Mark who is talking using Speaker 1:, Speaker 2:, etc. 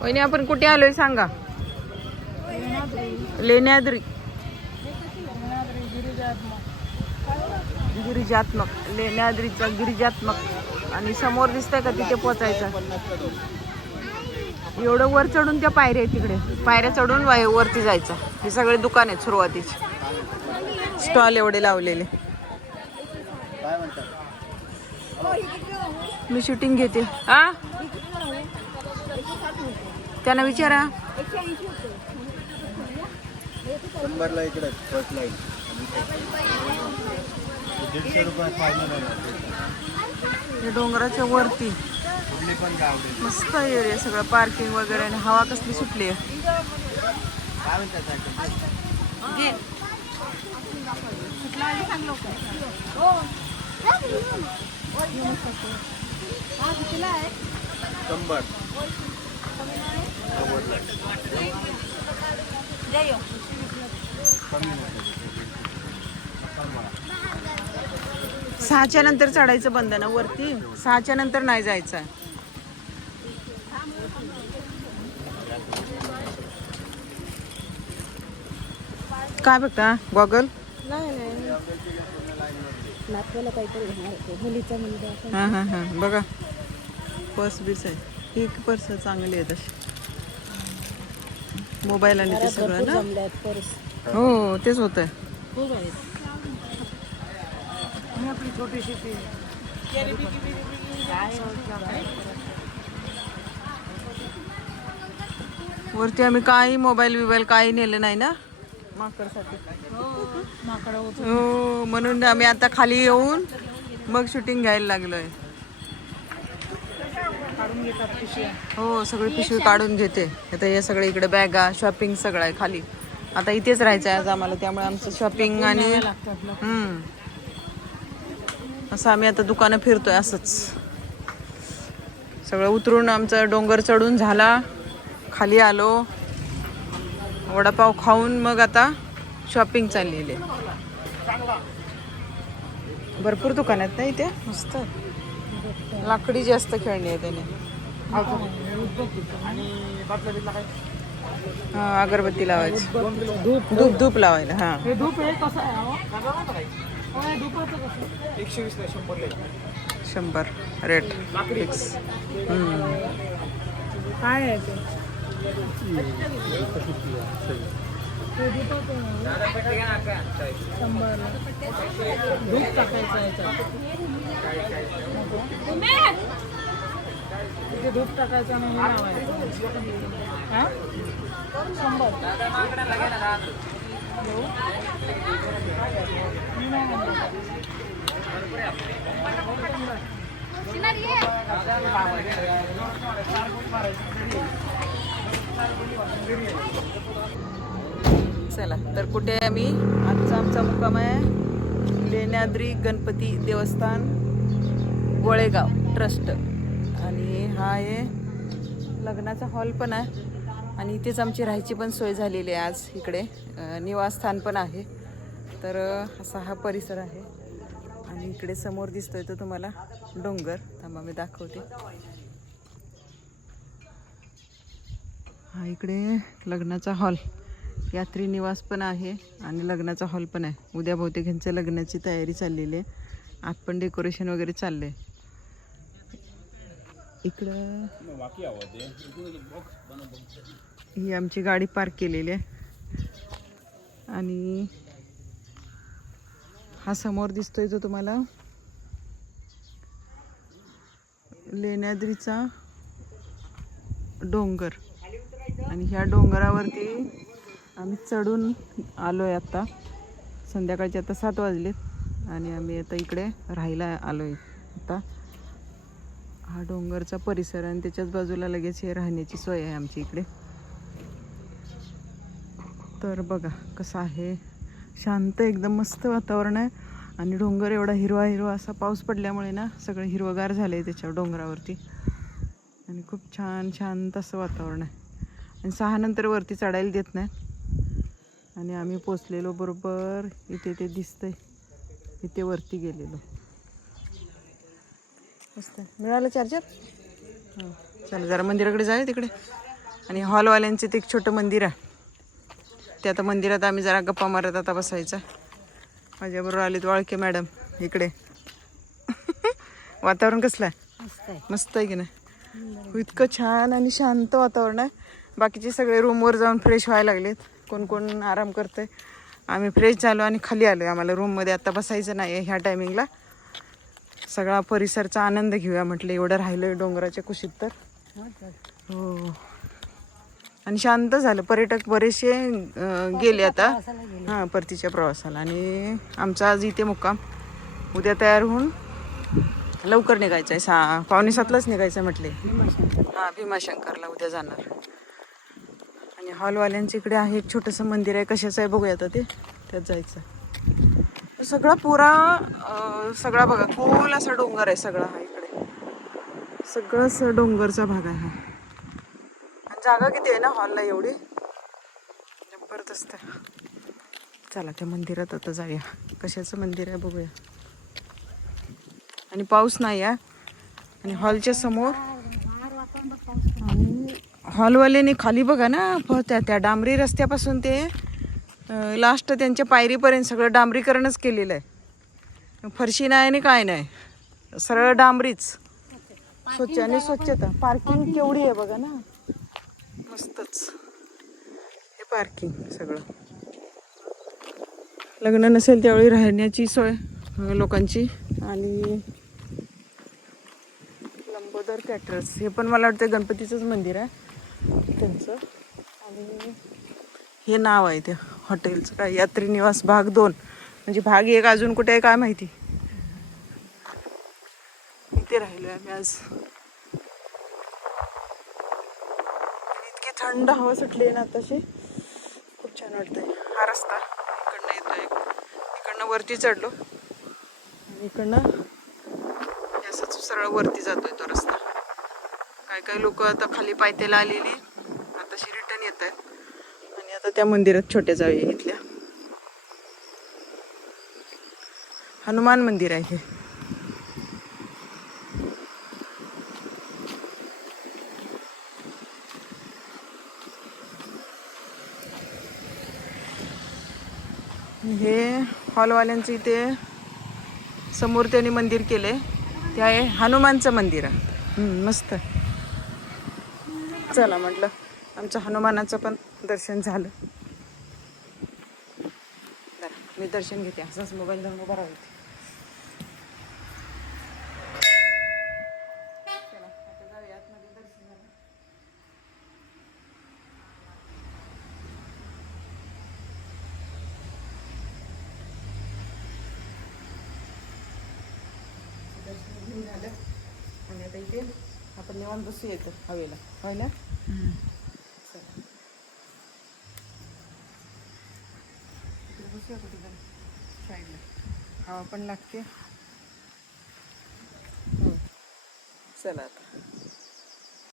Speaker 1: वहिनी आपण कुठे आलोय सांगा? लेण्याद्री. गिरिजात्मक. लेण्याद्रीचा गिरिजात्मक. आणि समोर दिसतंय का तिथे पोचायचं? एवढं वर चढून त्या पायऱ्या आहेत तिकडे. पायऱ्या चढून वाय- वरती जायचं. हे सगळे दुकान आहेत सुरुवातीचे. स्टॉल एवढे लावलेले. मी शूटिंग घेते. हा त्यांना विचारा.
Speaker 2: शंभरला इकडे फर्स्ट लाईन दीडशे रुपये फायनल आहे.
Speaker 1: हे डोंगराच्या वरती.
Speaker 2: कुठली पण गावडे
Speaker 1: मस्त एरिया सगळं पार्किंग वगैरे आणि हवा कसली सुटली आहे.
Speaker 2: काय म्हणतात
Speaker 1: घे.
Speaker 2: शंभर.
Speaker 1: सहाच्या नंतर चढायचं बंद ना वरती? सहाच्या नंतर नाही जायचं. काय बघता? गॉगल? हा हा हा. बघा. पर्स बीस आहे. ही पर्स चांगली आहे तशी. मोबाईल आणि ते सगळं ना? हो तेच होत आहे वरती आम्ही काही मोबाईल बिबाईल काही नेलं नाही ना? माकडसाठी. हो म्हणून आम्ही आता खाली येऊन मग शूटिंग घ्यायला लागलोय. हो सगळी पिशवी काढून घेते. आता हे सगळे इकडे बॅगा शॉपिंग सगळं आहे खाली. आता इथेच राहायचं आहे आज आम्हाला त्यामुळे आमचं शॉपिंग आणि हम्म. असं आम्ही आता दुकानं फिरतोय असंच. सगळं उतरून आमचं डोंगर चढून झाला. खाली आलो. वडापाव खाऊन मग आता शॉपिंग चाललेली आहे. भरपूर दुकान आहेत ना इथे? मस्त लाकडी जास्त खेळणी आहे त्याने. हा अगरबत्ती लावायची. धूप धूप लावायला हा.
Speaker 2: एकशे वीस नाही शंभर
Speaker 1: शंभर रेट फिक्स
Speaker 3: काय आहे ते? शंभरला दूध टाकायचं तिथे धूप इथे टाकायचं आणि शंभर. नाही
Speaker 1: चला तर कुठे आहे आम्ही आजचा आमचा मुक्काम आहे लेण्याद्री गणपती देवस्थान गोळेगाव ट्रस्ट. हा आहे. लग्नाचा हॉल पण आहे. आणि इथेच आमची राहायची पण सोय झालेली आहे आज इकडे. निवासस्थान पण आहे. तर असा हा परिसर आहे. आणि इकडे समोर दिसतोय तो तुम्हाला. डोंगर. थांबा मी दाखवते. हा इकडे लग्नाचा हॉल. यात्री निवास पण आहे आणि लग्नाचा हॉल पण आहे. उद्या बहुतेक ह्यांच्या लग्नाची तयारी चाललेली आहे. आत पण डेकोरेशन वगैरे चाललंय. इकडं ही आमची गाडी पार्क केलेली आहे. आणि हा समोर दिसतोय जो तुम्हाला. लेण्याद्रीचा डोंगर. आणि ह्या डोंगरावरती आम्ही चढून आलो आहे आत्ता संध्याकाळचे आता सात वाजलेत. आणि आम्ही आता इकडे राहायला आलो आहे हा डोंगरचा परिसर आणि त्याच्याच बाजूला लगेच हे राहण्याची सोय आहे आमची इकडे. तर बघा कसं आहे. शांत एकदम मस्त वातावरण आहे. आणि डोंगर एवढा हिरवा हिरवा असा पाऊस पडल्यामुळे ना सगळं हिरवगार झालं आहे त्याच्या डोंगरावरती. आणि खूप छान शांत असं वातावरण आहे. आणि सहा नंतर वरती चढायला देत नाही. आणि आम्ही पोचलेलो बरोबर इथे ते दिसतंय. इथे वरती गेलेलो. मस्त मिळालं चार्जर हां. चला जरा मंदिराकडे जाऊया तिकडे. आणि हॉलवाल्यांचे ते एक छोटं मंदिर आहे. ते आता मंदिरात आम्ही जरा गप्पा मारत आता बसायचा. माझ्याबरोबर आलेत वाळके मॅडम इकडे. वातावरण कसलं आहे?
Speaker 3: मस्त आहे.
Speaker 1: मस्त आहे की नाही? इतकं छान आणि शांत वातावरण आहे. बाकीचे सगळे रूमवर जाऊन फ्रेश व्हायला लागलेत. कोण कोण आराम करतंय. आम्ही फ्रेश झालो आणि खाली आलो आम्हाला रूममध्ये आता बसायचं नाही आहे ह्या टायमिंगला सगळा परिसरचा आनंद घेऊया म्हटलं. एवढं राहिलं डोंगराच्या कुशीत तर. हो. आणि शांत झालं. पर्यटक बरेचसे गेले आता. हां परतीच्या प्रवासाला. आणि आमचा आज इथे मुक्काम. उद्या तयार होऊन लवकर निघायचं आहे. सा पावणे सातलाच निघायचं म्हटले. हां भीमाशंकरला उद्या जाणार. आणि हॉलवाल्यांच्या इकडे आहे एक छोटंसं मंदिर आहे. कशाचं आहे बघूया आता ते. त्यात जायचं. सगळा पुरा सगळा बघा खोल असा डोंगर आहे सगळा हा इकडे. सगळाच डोंगरचा भाग आहे हा. आणि जागा किती आहे ना हॉलला एवढी? जबरदस्त. चला त्या मंदिरात आता जाऊया. कशाचं मंदिर आहे बघूया. आणि पाऊस नाही आहे. आणि हॉलच्या समोर हॉलवाल्याने खाली बघा ना त्या त्या डांबरी रस्त्यापासून ते लास्ट त्यांच्या पायरीपर्यंत सगळं डांबरीकरणच केलेलं आहे. फरशी नाही आणि काय नाही. सरळ डांबरीच. स्वच्छ आणि स्वच्छता. पार्किंग केवढी आहे बघा ना. मस्तच. हे पार्किंग सगळं. लग्न नसेल त्यावेळी राहण्याची सोय लोकांची. आणि लंबोदर कॅटरस हे पण मला वाटतं गणपतीचंच मंदिर आहे. त्यांचं. आणि हे नाव आहे ते. हॉटेलचं काय? यात्री निवास भाग दोन. म्हणजे भाग एक अजून कुठे आहे काय माहिती? इथे राहिलो आम्ही आज. इतकी थंड हवा सुटली आहे ना आताशी. खूप छान वाटतंय. हा रस्ता. इकडनं येतोय इकडनं वरती चढलो. आणि इकडनं असंच सरळ वरती जातोय तो रस्ता. काय काय लोक आता खाली पायथ्याला आलेली. आताशी रिटर्न येत आहेत आता त्या मंदिरात छोट्या जाऊया इथल्या हनुमान मंदिर आहे हे. हे हॉलवाल्यांचं इथे समोर त्यांनी मंदिर केले ते आहे हनुमानचं मंदिर. आहे हम्म, मस्त. चला म्हटलं आमचं हनुमानाचं पण दर्शन झालं. मी दर्शन घेते. असंच मोबाईल धरून उभा राहते झालं आणि आता इथे आपण निवांत बसू येतो हवेला. होय ना चला इकडे कुठेतरी साईडला हवा पण लागते. हो. चला आता.